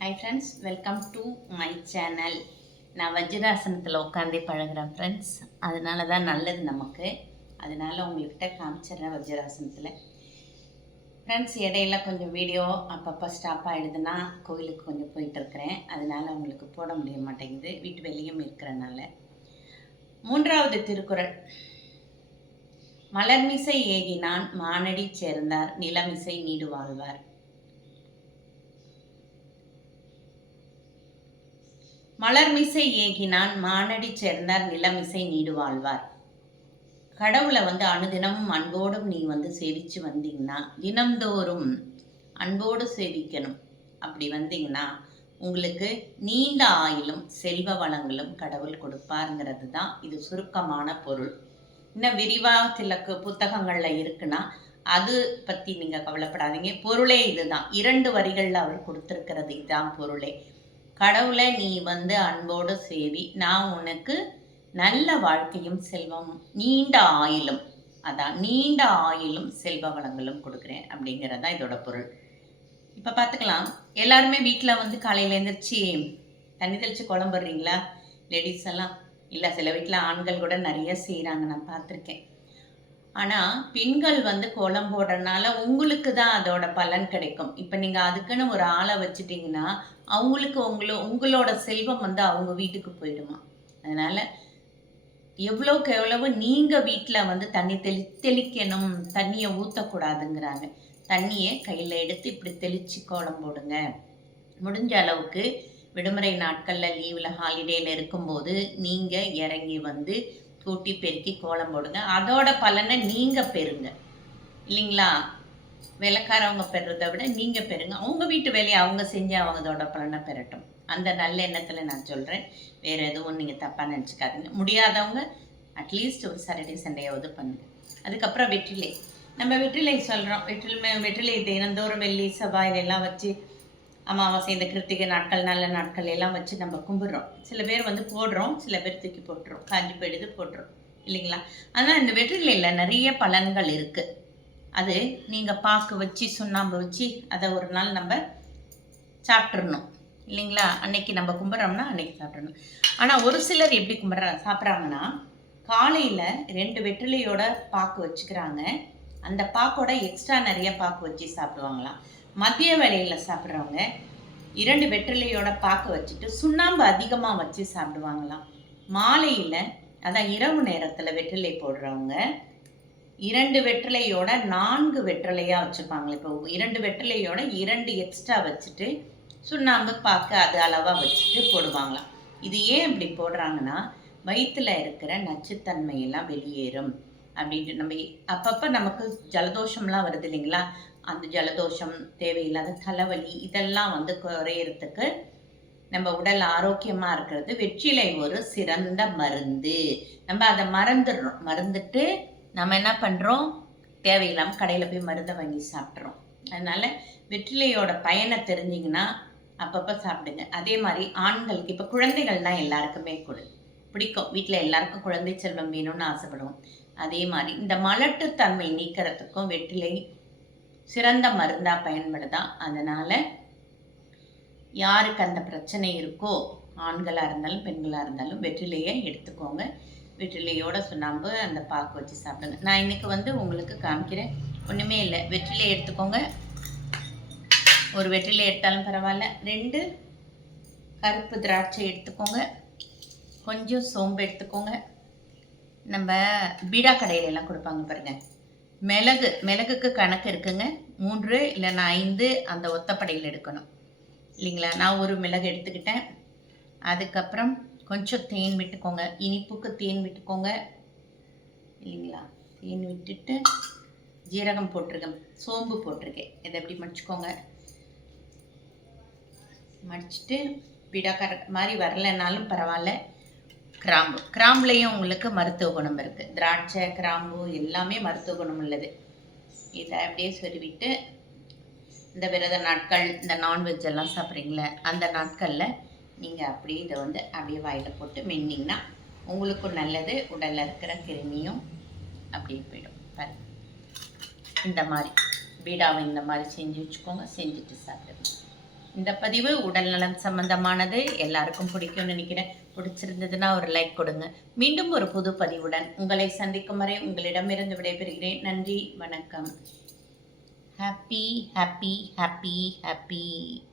Hi friends welcome to my channel நான் வஜ்ராசனத்தில் உட்காந்தே பழகுறேன் ஃப்ரெண்ட்ஸ் அதனால தான் நல்லது நமக்கு. அதனால் உங்கள்கிட்ட காமிச்சிடுறேன் வஜ்ராசனத்தில் ஃப்ரெண்ட்ஸ் இடையில கொஞ்சம் வீடியோ அப்பப்போ ஸ்டாப் ஆகிடுதுன்னா கோயிலுக்கு கொஞ்சம் போயிட்டுருக்கிறேன் அதனால் உங்களுக்கு போட முடிய மாட்டேங்குது. வீட்டு வெளியும் இருக்கிறனால. மூன்றாவது திருக்குறள். மலர்மிசை ஏகினான் மானடி சேர்ந்தார் நிலமிசை நீடு வாழ்வார். மலர்மிசை ஏகினான் மானடி சேர்ந்தார் நிலமிசை நீடு வாழ்வார் கடவுளை வந்து அனுதினமும் அன்போடும் நீ வந்து சேவிச்சு வந்தீங்கன்னா தினம்தோறும் அன்போடு சேவிக்கணும். அப்படி வந்தீங்கன்னா உங்களுக்கு நீண்ட ஆயிலும் செல்வ வளங்களும் கடவுள் கொடுப்பாருங்கிறது தான் இது சுருக்கமான பொருள். இன்னும் விரிவாக சில கு- இருக்குன்னா அது பற்றி நீங்கள் கவலைப்படாதீங்க. பொருளே இதுதான் இரண்டு வரிகளில் அவர் கொடுத்துருக்கிறது இதுதான் பொருளே. கடவுளை நீ வந்து அன்போடு சேவி நான் உனக்கு நல்ல வாழ்க்கையும் செல்வம் நீண்ட ஆயிலும் அதான் நீண்ட ஆயிலும் செல்வ வளங்களும் கொடுக்குறேன் அப்படிங்கிறது தான் இதோட பொருள். இப்போ பார்த்துக்கலாம். எல்லாருமே வீட்டில் வந்து காலையில் எழுந்திரிச்சி தண்ணி தெளித்து குழம்புறீங்களா? லேடிஸ் எல்லாம் இல்லை சில வீட்டில் ஆண்கள் கூட நிறைய செய்கிறாங்க நான் பார்த்துருக்கேன். ஆனால் பெண்கள் வந்து கோலம் போடுறதுனால உங்களுக்கு தான் அதோட பலன் கிடைக்கும். இப்போ நீங்கள் அதுக்குன்னு ஒரு ஆளை வச்சுட்டிங்கன்னா அவங்களுக்கு உங்களோ உங்களோட செல்வம் வந்து அவங்க வீட்டுக்கு போயிடுமா? அதனால் எவ்வளோக்கு எவ்வளவு நீங்கள் வீட்டில் வந்து தண்ணி தெளி தெளிக்கணும் தண்ணியை ஊற்றக்கூடாதுங்கிறாங்க தண்ணியை கையில் எடுத்து இப்படி தெளித்து கோலம் போடுங்க. முடிஞ்ச அளவுக்கு விடுமுறை நாட்களில் லீவில் ஹாலிடேயில் இருக்கும்போது நீங்கள் இறங்கி வந்து கூட்டி பெருக்கி கோலம் போடுங்க. அதோட பலனை நீங்கள் பெறுங்க. இல்லைங்களா? விளக்காரவங்க பெறுறதை விட நீங்கள் பெறுங்க. அவங்க வீட்டு வேலையை அவங்க செஞ்சு அவங்களோட பலனை பெறட்டும். அந்த நல்ல எண்ணத்தில் நான் சொல்கிறேன் வேறு எதுவும் நீங்கள் தப்பாக நினச்சிக்காதீங்க. முடியாதவங்க அட்லீஸ்ட் ஒரு சாட்டர்டே சண்டேயாவது பண்ணுங்கள் அதுக்கப்புறம் வெற்றிலை. நம்ம வெற்றிலை சொல்கிறோம் வெற்றிலை வெற்றிலை தினந்தோறும் வெள்ளி செவ்வாய் இதெல்லாம் வச்சு அமாவாசை இந்த கிருத்திகை நாட்கள் நல்ல நாட்கள் எல்லாம் வச்சு நம்ம கும்பிட்றோம். சில பேர் வந்து போடுறோம் சில பேர் தூக்கி போட்டுறோம். காஞ்சி போயிடுது போட்டுரும் இல்லைங்களா? ஆனால் இந்த வெற்றிலையில் நிறைய பலன்கள் இருக்குது அது நீங்கள் பாக்கு வச்சு சுண்ணாம்பு வச்சு அதை ஒரு நாள் நம்ம சாப்பிட்றணும் இல்லைங்களா? அன்னைக்கு நம்ம கும்பிட்றோம்னா அன்னைக்கு சாப்பிட்றணும் ஆனால் ஒரு சிலர் எப்படி கும்பிட்ற சாப்பிட்றாங்கன்னா காலையில் ரெண்டு வெற்றிலையோட பாக்கு வச்சுக்கிறாங்க. அந்த பாக்கோட எக்ஸ்ட்ரா நிறைய பாக்கு வச்சு சாப்பிடுவாங்களாம். மதிய வேலையில் சாப்பிட்றவங்க இரண்டு வெற்றிலையோட பாக்கு வச்சுட்டு சுண்ணாம்பு அதிகமாக வச்சு சாப்பிடுவாங்களாம். மாலையில் அதான் இரவு நேரத்தில் வெற்றிலை போடுறவங்க இரண்டு வெற்றிலையோட நான்கு வெற்றிலையாக வச்சுப்பாங்களே இப்போ இரண்டு வெற்றிலையோட இரண்டு எக்ஸ்ட்ரா வச்சுட்டு சுண்ணாம்பு பாக்கு அது அளவாக வச்சுட்டு போடுவாங்களாம். இது ஏன் இப்படி போடுறாங்கன்னா வயிற்றுல இருக்கிற நச்சுத்தன்மையெல்லாம் வெளியேறும். அப்படின்ட்டு நம்ம அப்பப்போ நமக்கு ஜலதோஷம்லாம் வருது இல்லைங்களா? அந்த ஜலதோஷம் தேவையில்லாத தலைவலி இதெல்லாம் வந்து குறையிறதுக்கு நம்ம உடல் ஆரோக்கியமாக இருக்கிறது. வெற்றிலை ஒரு சிறந்த மருந்து. நம்ம அதை மறந்துடுறோம். மறந்துட்டு நம்ம என்ன பண்ணுறோம் தேவையில்லாமல் கடையில் போய் மருந்தை வாங்கி சாப்பிட்றோம். அதனால் வெற்றிலையோட பயனை தெரிஞ்சிங்கன்னா அப்பப்போ சாப்பிடுங்க. அதே மாதிரி ஆண்களுக்கு இப்போ குழந்தைகள்னா எல்லாருக்குமே கொடு பிடிக்கும். வீட்டில் எல்லாருக்கும் குழந்தை செல்வம் வேணும்னு ஆசைப்படுவோம். அதே மாதிரி இந்த மலட்டுத்தன்மை நீக்கிறதுக்கும் வெற்றிலை சிறந்த மருந்தாக பயன்படுதா? அதனால் யாருக்கு அந்த பிரச்சனை இருக்கோ ஆண்களாக இருந்தாலும் பெண்களாக இருந்தாலும் வெற்றிலையை எடுத்துக்கோங்க. வெற்றிலையோட சுண்ணாம்பு அந்த பாக்கு வச்சு சாப்பிடுங்க. நான் இன்னைக்கு வந்து உங்களுக்கு காமிக்கிறேன். ஒன்றுமே இல்லை. வெற்றிலை எடுத்துக்கோங்க. ஒரு வெற்றிலை எடுத்தாலும் பரவாயில்ல. ரெண்டு கருப்பு திராட்சை எடுத்துக்கோங்க. கொஞ்சம் சோம்பு எடுத்துக்கோங்க. நம்ம பீடா கடையில எல்லாம் கொடுப்பாங்க பாருங்கள் மிளகு மிளகுக்கு கணக்கு இருக்குங்க. மூன்று இல்லைன்னா ஐந்து அந்த ஒத்தப்படையில் எடுக்கணும். இல்லைங்களா? நான் ஒரு மிளகு எடுத்துக்கிட்டேன். அதுக்கப்புறம் கொஞ்சம் தேன் விட்டுக்கோங்க. இனிப்புக்கு தேன் விட்டுக்கோங்க. இல்லைங்களா? தேன் விட்டுட்டு ஜீரகம் போட்டிருக்கேன். சோம்பு போட்டிருக்கேன். இதை எப்படி மடிச்சுக்கோங்க? மடிச்சுட்டு பிடாக்கர மாதிரி வரலைன்னாலும் பரவாயில்ல. கிராம்பு. கிராம்புலேயும் உங்களுக்கு மருத்துவ குணம் இருக்குது திராட்சை கிராம்பு எல்லாமே மருத்துவ குணம் உள்ளது. இதை அப்படியே சொருவிட்டு இந்த விரத நாட்கள் இந்த நான்வெஜ் எல்லாம் சாப்பிட்றீங்களே அந்த நாட்களில் நீங்கள் அப்படியே இதை வந்து அப்படியே வாயில் போட்டு மென்னிங்கன்னா உங்களுக்கும் நல்லது. உடலில் இருக்கிற கிருமியும் அப்படியே போயிடும். பாருங்க. இந்த மாதிரி. பீடாவை இந்த மாதிரி செஞ்சு வச்சுக்கோங்க. செஞ்சுட்டு சாப்பிடுங்க. இந்த பதிவு உடல் நலம் சம்பந்தமானது. எல்லாருக்கும் பிடிக்கும்னு நினைக்கிறேன். பிடிச்சிருந்ததுன்னா ஒரு லைக் கொடுங்க. மீண்டும் ஒரு புது பதிவுடன் உங்களை சந்திக்கும் வரை உங்களிடமிருந்து விடைபெறுகிறேன். நன்றி வணக்கம். Happy happy happy happy